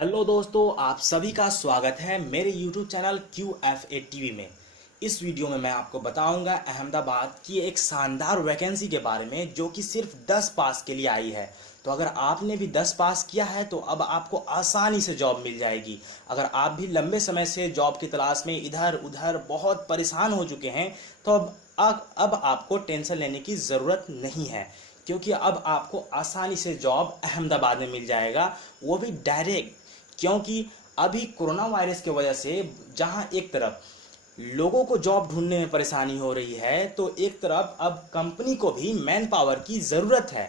Hello दोस्तों, आप सभी का स्वागत है मेरे YouTube चैनल QFA TV में। इस वीडियो में मैं आपको बताऊंगा अहमदाबाद की एक शानदार वैकेंसी के बारे में जो कि सिर्फ 10 पास के लिए आई है। तो अगर आपने भी 10 पास किया है तो अब आपको आसानी से जॉब मिल जाएगी। अगर आप भी लंबे समय से जॉब की तलाश में इधर उधर बहुत परेशान हो चुके हैं तो अब आपको टेंशन लेने की ज़रूरत नहीं है, क्योंकि अब आपको आसानी से जॉब अहमदाबाद में मिल जाएगा, वो भी डायरेक्ट। क्योंकि अभी कोरोना वायरस की वजह से जहां एक तरफ लोगों को जॉब ढूंढने में परेशानी हो रही है तो एक तरफ अब कंपनी को भी मैन पावर की ज़रूरत है।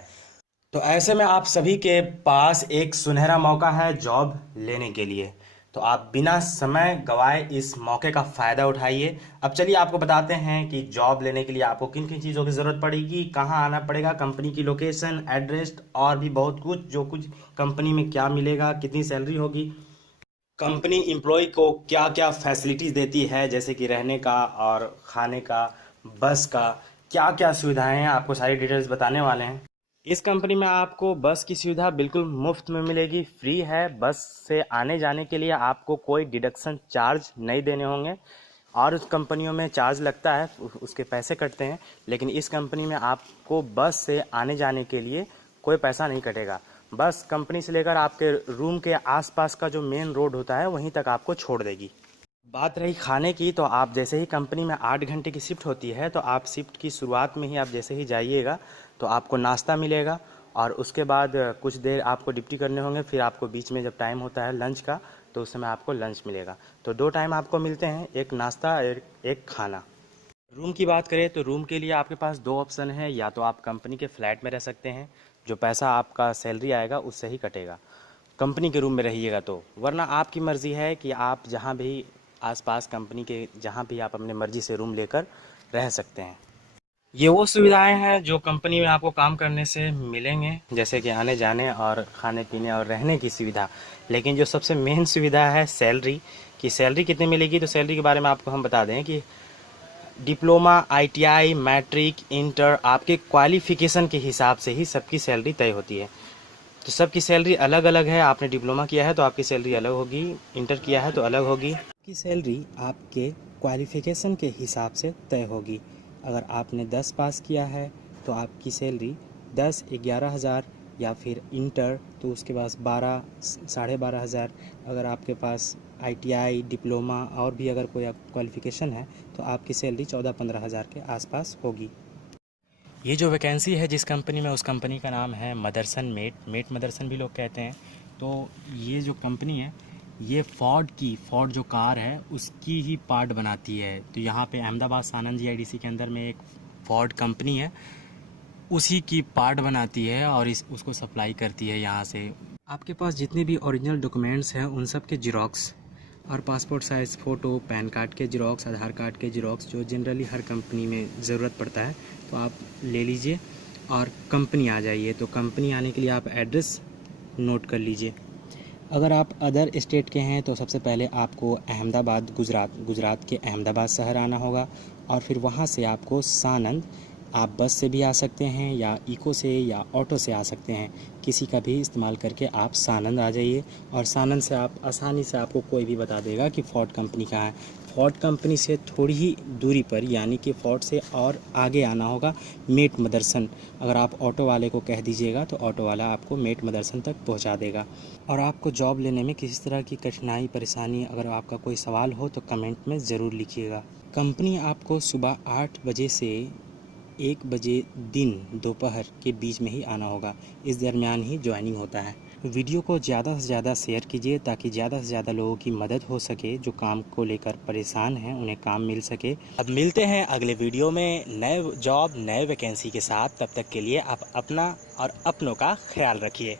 तो ऐसे में आप सभी के पास एक सुनहरा मौका है जॉब लेने के लिए। तो आप बिना समय गवाए इस मौके का फ़ायदा उठाइए। अब चलिए आपको बताते हैं कि जॉब लेने के लिए आपको किन किन चीज़ों की ज़रूरत पड़ेगी, कहाँ आना पड़ेगा, कंपनी की लोकेशन, एड्रेस और भी बहुत कुछ, जो कुछ कंपनी में क्या मिलेगा, कितनी सैलरी होगी, कंपनी एम्प्लॉय को क्या क्या फैसिलिटीज़ देती है जैसे कि रहने का और खाने का, बस का, क्या क्या सुविधाएं हैं, आपको सारी डिटेल्स बताने वाले हैं। इस कंपनी में आपको बस की सुविधा बिल्कुल मुफ्त में मिलेगी, फ्री है। बस से आने जाने के लिए आपको कोई डिडक्शन चार्ज नहीं देने होंगे। और उस कंपनियों में चार्ज लगता है, उसके पैसे कटते हैं, लेकिन इस कंपनी में आपको बस से आने जाने के लिए कोई पैसा नहीं कटेगा। बस कंपनी से लेकर आपके रूम के आसपास का जो मेन रोड होता है वहीं तक आपको छोड़ देगी। बात रही खाने की, तो आप जैसे ही कंपनी में 8 घंटे की शिफ्ट होती है तो आप शिफ्ट की शुरुआत में ही आप जैसे ही जाइएगा तो आपको नाश्ता मिलेगा, और उसके बाद कुछ देर आपको ड्यूटी करने होंगे, फिर आपको बीच में जब टाइम होता है लंच का तो उस समय आपको लंच मिलेगा। तो 2 टाइम आपको मिलते हैं, एक नाश्ता एक खाना। रूम की बात करें तो रूम के लिए आपके पास 2 ऑप्शन है, या तो आप कंपनी के फ्लैट में रह सकते हैं, जो पैसा आपका सैलरी आएगा उससे ही कटेगा कंपनी के रूम में रहिएगा तो, वरना आपकी मर्ज़ी है कि आप जहाँ भी आसपास कंपनी के जहाँ भी आप अपने मर्ज़ी से रूम लेकर रह सकते हैं। ये वो सुविधाएं हैं जो कंपनी में आपको काम करने से मिलेंगे, जैसे कि आने जाने और खाने पीने और रहने की सुविधा। लेकिन जो सबसे मेन सुविधा है सैलरी, कि सैलरी कितनी मिलेगी, तो सैलरी के बारे में आपको हम बता दें कि डिप्लोमा, ITI, मैट्रिक, इंटर, आपके क्वालिफ़िकेशन के हिसाब से ही सबकी सैलरी तय होती है। तो सबकी सैलरी अलग अलग है। आपने डिप्लोमा किया है तो आपकी सैलरी अलग होगी, इंटर किया है तो अलग होगी। आपकी सैलरी आपके क्वालिफ़िकेशन के हिसाब से तय होगी। अगर आपने 10 पास किया है तो आपकी सैलरी 10, 11,000, या फिर इंटर तो उसके पास 12, 12,500। अगर आपके पास ITI, डिप्लोमा और भी अगर कोई क्वालिफ़िकेशन है तो आपकी सैलरी 14-15,000 के आसपास होगी। ये जो वैकेंसी है जिस कंपनी में, उस कंपनी का नाम है मदरसन मेट मदरसन भी लोग कहते हैं। तो ये जो कंपनी है ये फोर्ड जो कार है उसकी ही पार्ट बनाती है। तो यहाँ पे अहमदाबाद सानंद GIDC के अंदर में एक फोर्ड कंपनी है, उसी की पार्ट बनाती है और उसको सप्लाई करती है यहाँ से। आपके पास जितने भी ओरिजिनल डॉक्यूमेंट्स हैं उन सब के ज़ेरॉक्स और passport size photo, pan card के ज़ेरॉक्स, आधार कार्ड के ज़ेरॉक्स, जो जनरली हर कंपनी में ज़रूरत पड़ता है, तो आप ले लीजिए और कंपनी आ जाइए। तो कंपनी आने के लिए आप एड्रेस नोट कर लीजिए। अगर आप अदर स्टेट के हैं तो सबसे पहले आपको अहमदाबाद, गुजरात के अहमदाबाद शहर आना होगा, और फिर वहाँ से आपको सानंद, आप बस से भी आ सकते हैं या इको से या ऑटो से आ सकते हैं, किसी का भी इस्तेमाल करके आप सानंद आ जाइए। और सानंद से आप आसानी से, आपको कोई भी बता देगा कि फोर्ड कंपनी कहाँ है। फोर्ड कंपनी से थोड़ी ही दूरी पर, यानी कि फोर्ड से और आगे आना होगा मेट मदरसन। अगर आप ऑटो वाले को कह दीजिएगा तो ऑटो वाला आपको मेट मदरसन तक पहुंचा देगा। और आपको जॉब लेने में किसी तरह की कठिनाई, परेशानी, अगर आपका कोई सवाल हो तो कमेंट में ज़रूर लिखिएगा। कंपनी आपको सुबह 8 बजे से 1 बजे दिन दोपहर के बीच में ही आना होगा, इस दरमियान ही ज्वाइनिंग होता है। वीडियो को ज़्यादा से ज़्यादा शेयर कीजिए ताकि ज़्यादा से ज़्यादा लोगों की मदद हो सके, जो काम को लेकर परेशान हैं उन्हें काम मिल सके। अब मिलते हैं अगले वीडियो में नए जॉब, नए वैकेंसी के साथ। तब तक के लिए आप अपना और अपनों का ख्याल रखिए।